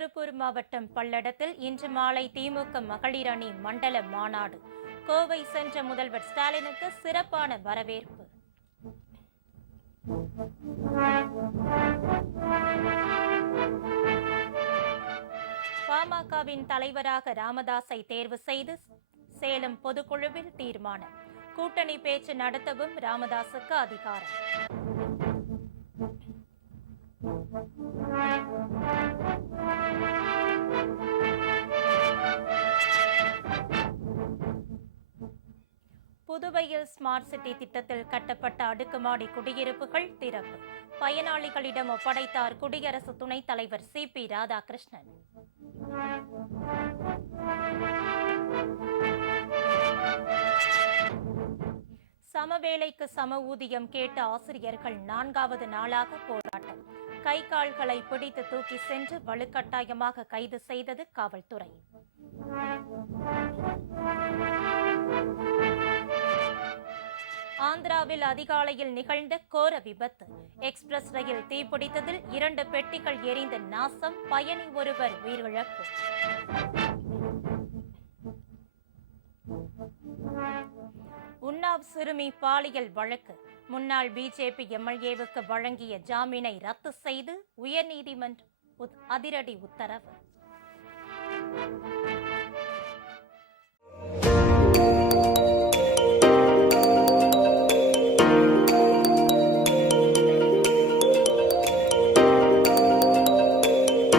திருப்பூர் மாவட்டம் பல்லடத்தில் இன்று மாலை திமுக மகளிர் அணி மண்டல மாநாடு. கோவை சென்ற முதல்வர் ஸ்டாலினுக்கு சிறப்பான வரவேற்பு. பாமகவின் தலைவராக ராமதாஸை தேர்வு செய்து சேலம் பொதுக்குழுவில் தீர்மானம். கூட்டணி பேச்சு நடத்தவும் ராமதாஸுக்கு அதிகாரம். புதுவையில் ஸ்மார்ட் சிட்டி திட்டத்தில் கட்டப்பட்ட அடுக்குமாடி குடியிருப்புகள் திறப்பு. பயனாளிகளிடம் ஒப்படைத்தார் குடியரசு துணைத் தலைவர் CP ராதாகிருஷ்ணன். சமவேளைக்கு சம ஊதியம் கேட்ட ஆசிரியர்கள் 4வது நாளாக போராட்டம். கை கால்களை பிடித்து தூக்கி சென்று வலுக்கட்டாயமாக கைது செய்தது காவல்துறை. ஆந்திராவில் அதிகாலையில் நிகழ்ந்த கோர விபத்து. எக்ஸ்பிரஸ் ரயில் தீப்பிடித்ததில் 2 பெட்டிகள் எரிந்த நாசம். பயணி ஒருவர் உயிரிழப்பு. உன்னாவ் சிறுமி பாலியல் வழக்கு. முன்னாள் பிஜேபி MLAவுக்கு வழங்கிய ஜாமீனை ரத்து செய்து உயர்நீதிமன்றம் அதிரடி உத்தரவு.